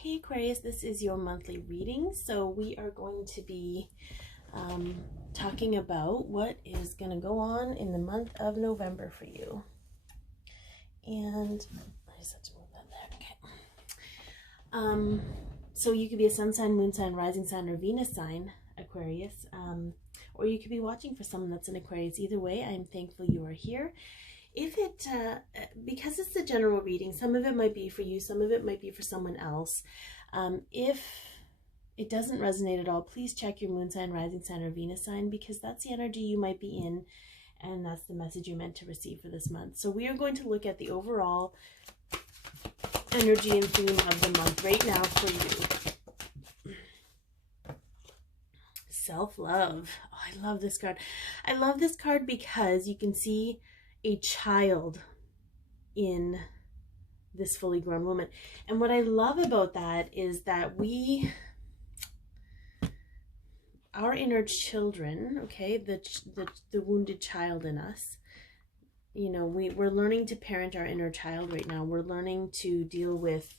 Hey Aquarius, this is your monthly reading. So we are going to be talking about what is going to go on in the month of November for you. And I just have to move that there. Okay. So you could be a sun sign, moon sign, rising sign, or Venus sign, Aquarius. Or you could be watching for someone that's an Aquarius. Either way, I'm thankful you are here. If it, because it's a general reading, some of it might be for you, some of it might be for someone else. If it doesn't resonate at all, please check your moon sign, rising sign, or Venus sign, because that's the energy you might be in, and that's the message you're meant to receive for this month. So we are going to look at the overall energy and theme of the month right now for you. Self-love. Oh, I love this card. I love this card because you can see a child in this fully grown woman. And what I love about that is that our inner children, okay, the wounded child in us, you know, we're learning to parent our inner child right now. We're learning to deal with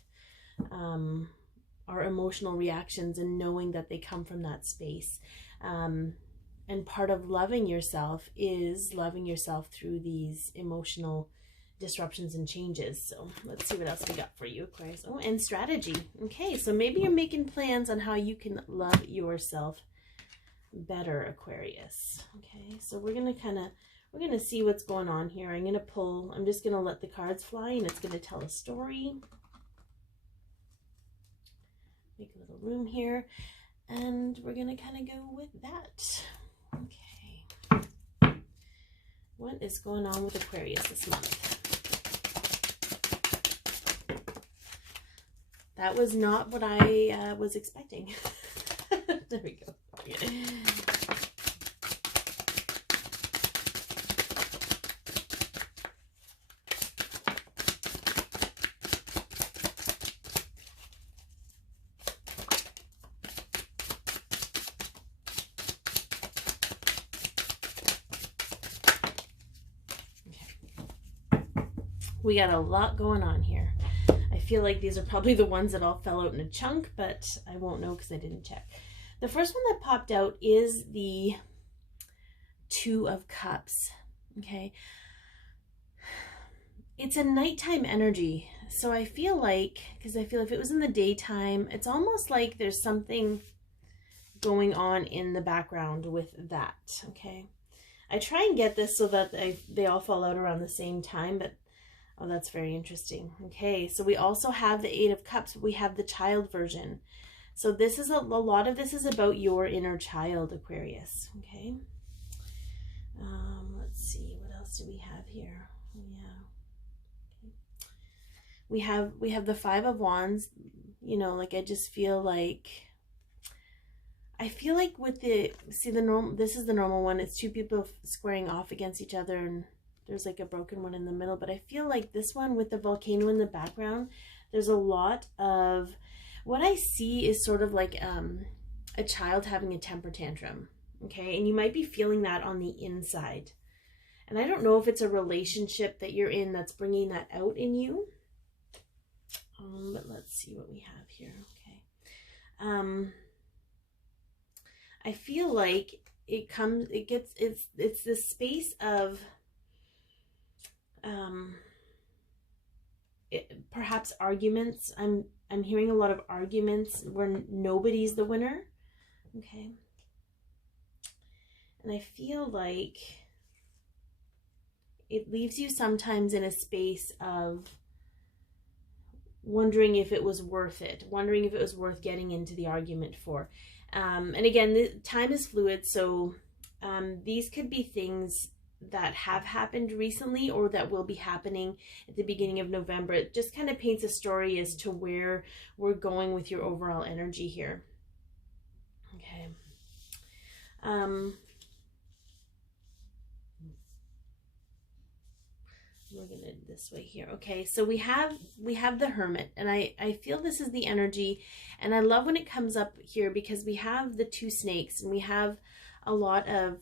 our emotional reactions and knowing that they come from that space. And part of loving yourself is loving yourself through these emotional disruptions and changes. So let's see what else we got for you, Aquarius. Oh, and strategy. Okay, so maybe you're making plans on how you can love yourself better, Aquarius. Okay, so we're gonna see what's going on here. I'm just gonna let the cards fly, and it's gonna tell a story. Make a little room here, and we're gonna kind of go with that. Okay. What is going on with Aquarius this month? That was not what I was expecting. There we go. Okay. We got a lot going on here. I feel like these are probably the ones that all fell out in a chunk, but I won't know because I didn't check. The first one that popped out is the Two of Cups. Okay. It's a nighttime energy. So I feel like, because I feel if it was in the daytime, it's almost like there's something going on in the background with that. Okay. I try and get this so that they all fall out around the same time, but oh, that's very interesting. Okay, so we also have the Eight of Cups. We have the child version. So this is a lot of this is about your inner child, Aquarius. Okay. Let's see, what else do we have here? Yeah. Okay. We have the Five of Wands. You know, like I just feel like with the normal, this is the normal one. It's two people squaring off against each other, and there's like a broken one in the middle. But I feel like this one with the volcano in the background, there's a lot of what I see is sort of like a child having a temper tantrum. Okay, and you might be feeling that on the inside. And I don't know if it's a relationship that you're in that's bringing that out in you. But let's see what we have here. Okay. I feel like it's this space of perhaps arguments. I'm hearing a lot of arguments where nobody's the winner. Okay. And I feel like it leaves you sometimes in a space of wondering if it was worth it, wondering if it was worth getting into the argument for. And again, the time is fluid, so these could be things that have happened recently or that will be happening at the beginning of November. It just kind of paints a story as to where we're going with your overall energy here. Okay. We're gonna this way here. Okay, so we have the Hermit, and I feel this is the energy, and I love when it comes up here because we have the two snakes, and we have a lot of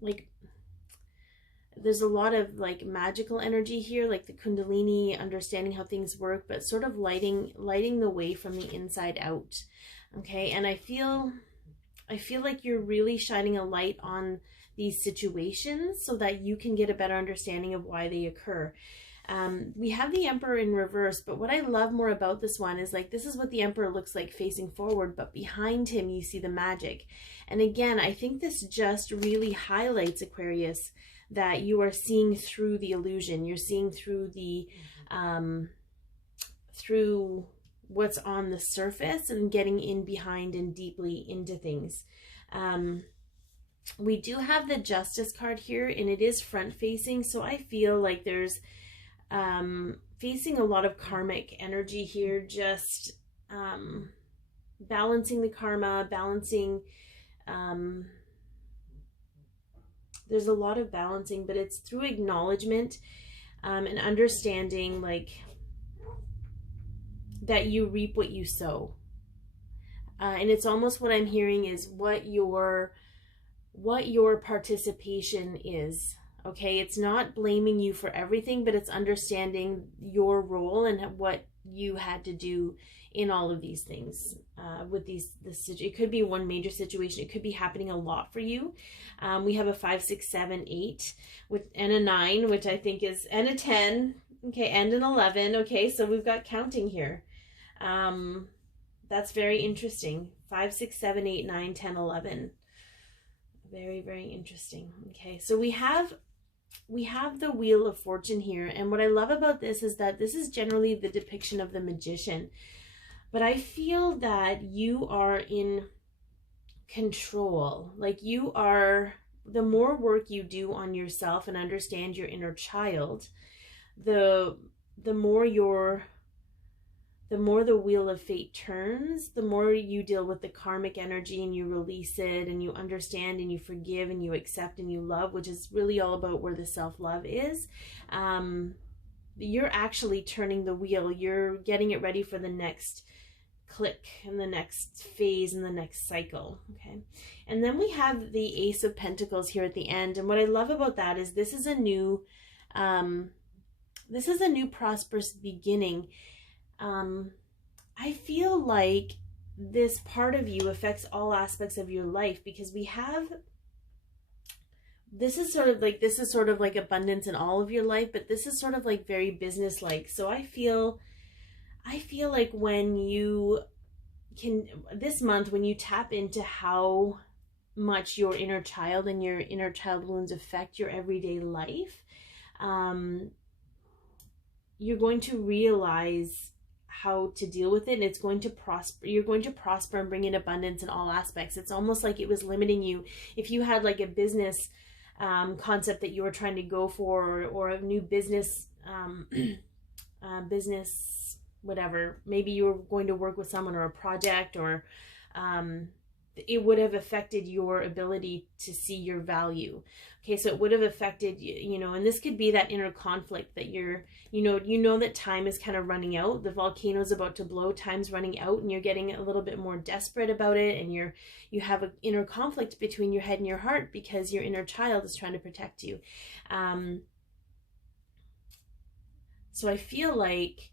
like there's a lot of like magical energy here, like the Kundalini, understanding how things work, but sort of lighting the way from the inside out. Okay, and I feel like you're really shining a light on these situations so that you can get a better understanding of why they occur. We have the Emperor in reverse, but what I love more about this one is like, this is what the Emperor looks like facing forward, but behind him you see the magic. And again, I think this just really highlights, Aquarius, that you are seeing through the illusion. You're seeing through the, through what's on the surface and getting in behind and deeply into things. We do have the Justice card here, and it is front facing. So I feel like there's facing a lot of karmic energy here, just balancing the karma, balancing, there's a lot of balancing, but it's through acknowledgement and understanding like that you reap what you sow. And it's almost what I'm hearing is what your participation is. Okay, it's not blaming you for everything, but it's understanding your role and what you had to do in all of these things. With it could be one major situation. It could be happening a lot for you. We have a 5, 6, 7, 8, and a 9, which I think is, and a 10. Okay, and an 11. Okay, so we've got counting here. That's very interesting. 5, 6, 7, 8, 9, 10, 11. Very, very interesting. Okay, so we have the Wheel of Fortune here, and what I love about this is that this is generally the depiction of the magician, but I feel that you are in control. Like you are, the more work you do on yourself and understand your inner child, the more the Wheel of Fate turns, the more you deal with the karmic energy and you release it and you understand and you forgive and you accept and you love, which is really all about where the self-love is. You're actually turning the wheel. You're getting it ready for the next click and the next phase and the next cycle. Okay. And then we have the Ace of Pentacles here at the end. And what I love about that is this is a new prosperous beginning. I feel like this part of you affects all aspects of your life, because we have, this is sort of like abundance in all of your life, but this is sort of like very business-like. So I feel like when you can, this month, when you tap into how much your inner child and your inner child wounds affect your everyday life, you're going to realize how to deal with it, and it's going to prosper. You're going to prosper and bring in abundance in all aspects. It's almost like it was limiting you. If you had like a business concept that you were trying to go for, or a new business, business, whatever, maybe you were going to work with someone or a project, or it would have affected your ability to see your value. Okay, so it would have affected, you know, and this could be that inner conflict that you're, you know that time is kind of running out. The volcano's about to blow, time's running out, and you're getting a little bit more desperate about it, and you have an inner conflict between your head and your heart because your inner child is trying to protect you. So I feel like,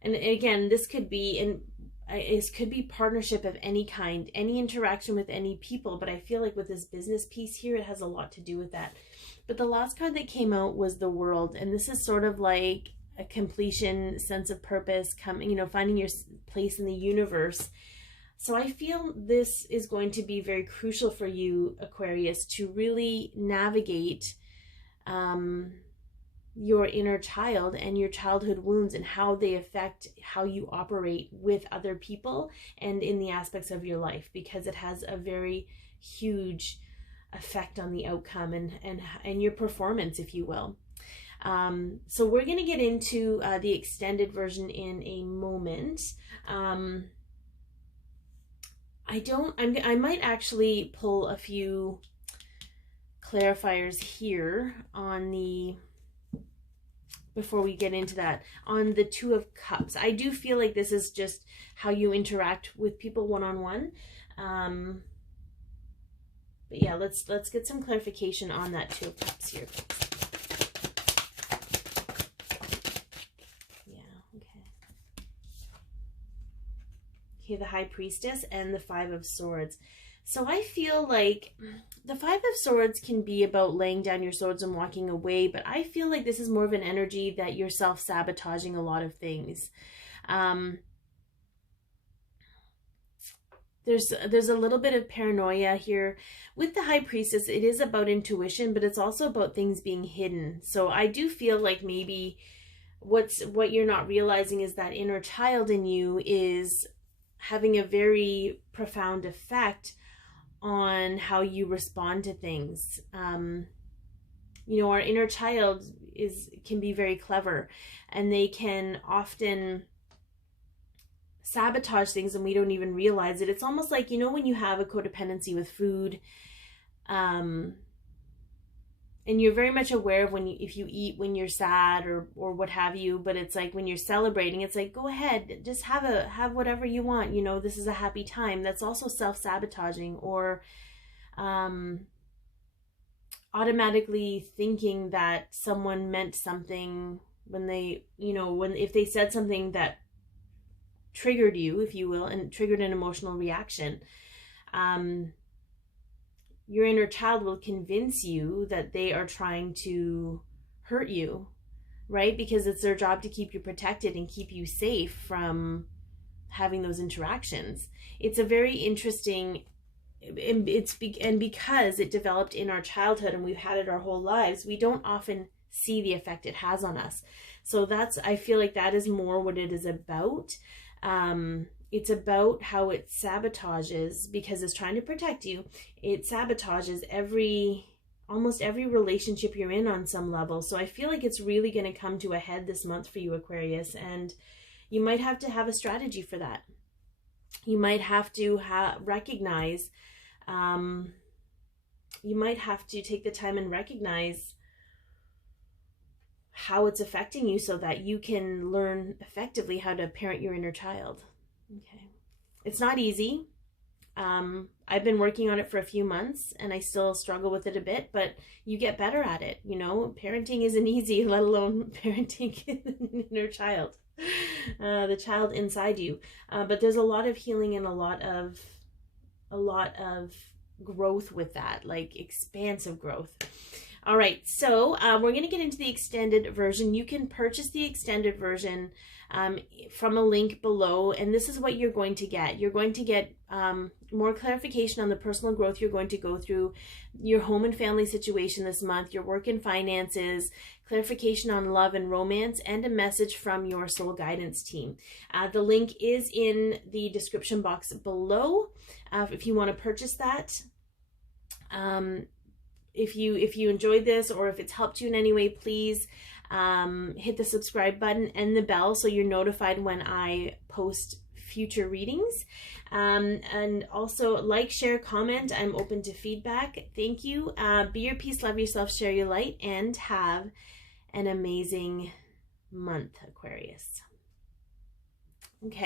and again, this could be it could be partnership of any kind, any interaction with any people, but I feel like with this business piece here, it has a lot to do with that. But the last card that came out was the World, and this is sort of like a completion, sense of purpose, finding your place in the universe. So I feel this is going to be very crucial for you, Aquarius, to really navigate your inner child and your childhood wounds and how they affect how you operate with other people and in the aspects of your life, because it has a very huge effect on the outcome and your performance, if you will. So we're going to get into the extended version in a moment. I might actually pull a few clarifiers here on before we get into that, on the Two of Cups. I do feel like this is just how you interact with people one-on-one. But yeah, let's get some clarification on that Two of Cups here. Okay, the High Priestess and the Five of Swords. So I feel like the Five of Swords can be about laying down your swords and walking away, but I feel like this is more of an energy that you're self-sabotaging a lot of things. There's a little bit of paranoia here. With the High Priestess, it is about intuition, but it's also about things being hidden. So I do feel like maybe what you're not realizing is that inner child in you is having a very profound effect on how you respond to things. You know, our inner child can be very clever, and they can often sabotage things and we don't even realize it. It's almost like, you know, when you have a codependency with food, and you're very much aware of if you eat when you're sad or what have you, but it's like when you're celebrating, it's like, go ahead, just have whatever you want, you know, this is a happy time. That's also self-sabotaging. Or automatically thinking that someone meant something when they, you know, if they said something that triggered you, if you will, and triggered an emotional reaction, your inner child will convince you that they are trying to hurt you, right? Because it's their job to keep you protected and keep you safe from having those interactions. It's a very interesting, and because it developed in our childhood and we've had it our whole lives, we don't often see the effect it has on us. So I feel like that is more what it is about. It's about how it sabotages, because it's trying to protect you. It sabotages almost every relationship you're in on some level. So I feel like it's really going to come to a head this month for you, Aquarius, and you might have to have a strategy for that. You might have to recognize, you might have to take the time and recognize how it's affecting you so that you can learn effectively how to parent your inner child. Okay. It's not easy. I've been working on it for a few months and I still struggle with it a bit, but you get better at it. You know, parenting isn't easy, let alone parenting an inner child, the child inside you. But there's a lot of healing and a lot of growth with that, like expansive growth. All right, so we're going to get into the extended version. You can purchase the extended version from a link below, and this is what you're going to get. You're going to get more clarification on the personal growth you're going to go through, your home and family situation this month, your work and finances, clarification on love and romance, and a message from your soul guidance team. The link is in the description box below if you want to purchase that. If you enjoyed this, or if it's helped you in any way, please hit the subscribe button and the bell so you're notified when I post future readings. And also like, share, comment. I'm open to feedback. Thank you. Be your peace, love yourself, share your light, and have an amazing month, Aquarius. Okay.